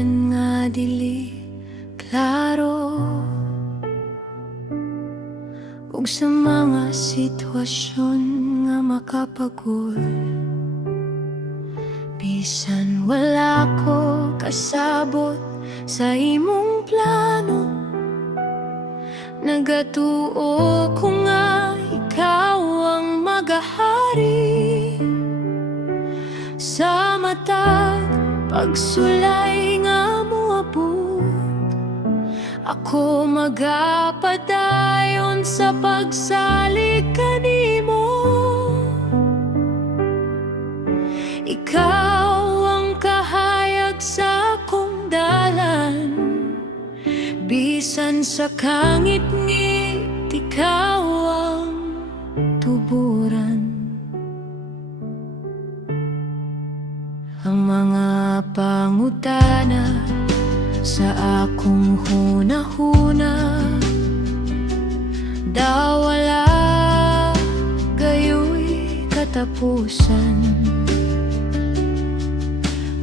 kalibutan nga dili klaro, ug sa mga sitwasyon nga makapagod. Bisan wala ko kasabot sa imong plano, nagatuo ko nga ikaw ang magahari. Sa matag pagsulay nga moabot, ako magapadayon sa pagsalig kanimo. Ikaw ang kahayag sa akong dalan, bisan sa kangit-ngit ikaw ang tuburan. Ang mga pangutana sa akong hunahuna, daw wala gayoy katapusan.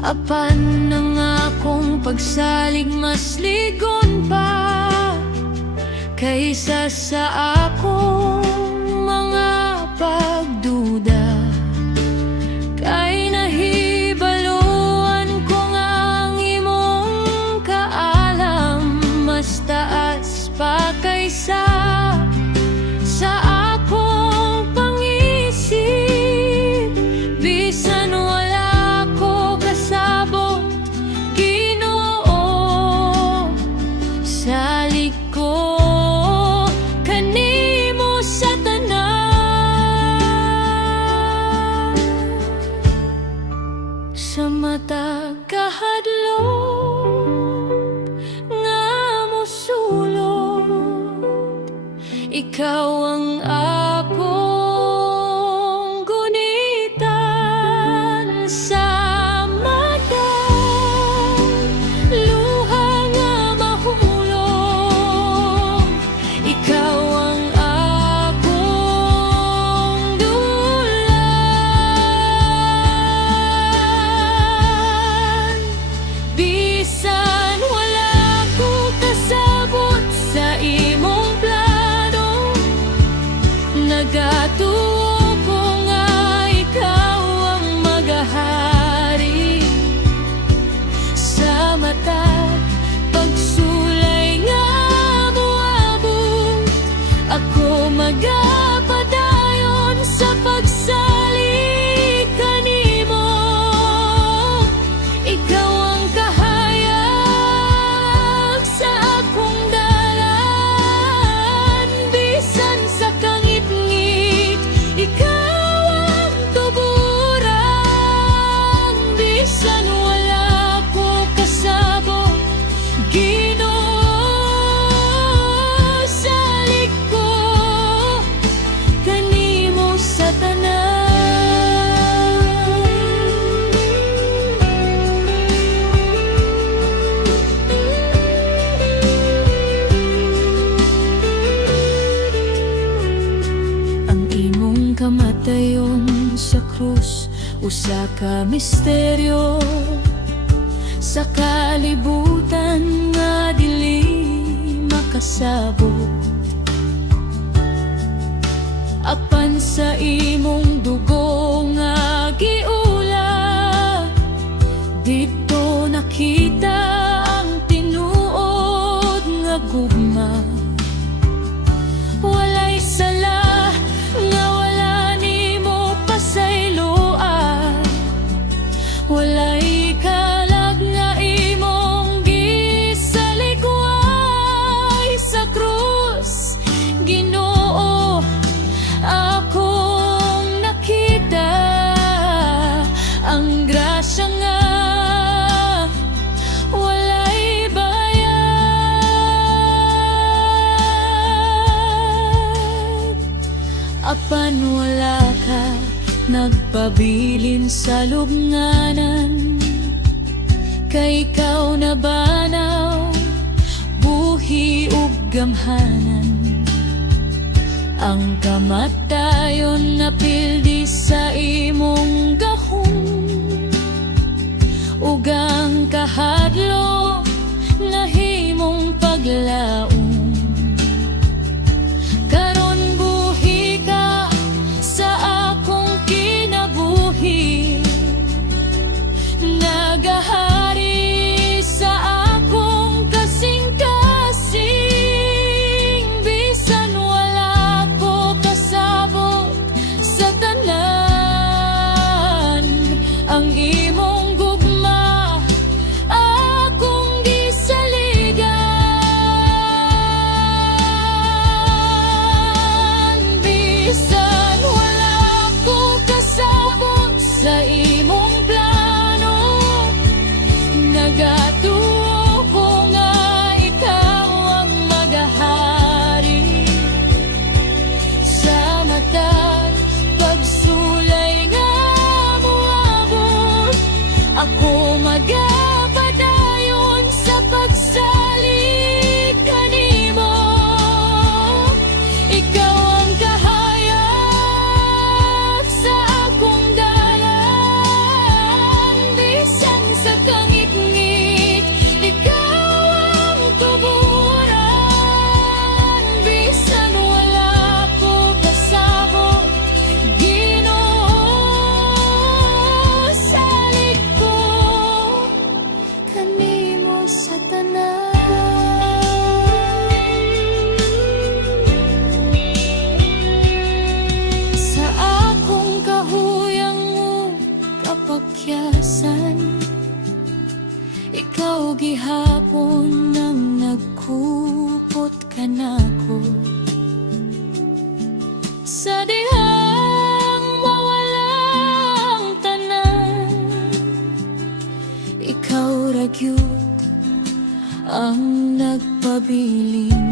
Apan ang akong pagsalig mas ligon pa kaysa sa akong mga pagduda. Kay nahibaluan ko nga ang imong kaalam mas taas pa kaysa sa akong pangisip. Bisan wala ko kasabot, Ginoo, salig ko kanimo sa tanan. Sa matag kahadlok nga mosulod, ikaw ang akong gunitan. Sa matag luha nga mahulog, ikaw ang akong dulan. Bisan wala ko kasabot sa imong plano, nagatuo ko nga ikaw ang magahari. Sa mata pagsulay nga moabot, ako magapadayon sa pagsalig kanimo. Ikaw ang kahayag sa akong dalan, bisan sa kangit-ngit ikaw ang tuburan. Bisan wala ko kasabot, Ginoo, salig ko kanimo sa tanan. Ang imong kamatayon sa krus, usa ka misteryo sa kalibutan nga dili makasabot. Apan sa imong dugo nga giula, dito nakita ang tinuod nga gugma. Walay sala nga wala nimo pasayloan, walay kalag nga imong gisaligway sa krus. Ginoo, akong nakita ang grasya nga walay bayad. Apan wala ka nagpabilin sa lubnganan, kay ikaw nabanaw buhi ug gamhanan. Ang kamatayon napildi sa imong gahom, ug ang kahadlok sa tanan. Sa akong kahuyang mo kapakyasan, ikaw gihapon nang nagkupot ka nako. Sa dihang mawalang tanan, ikaw ra gyud ang nagpabilin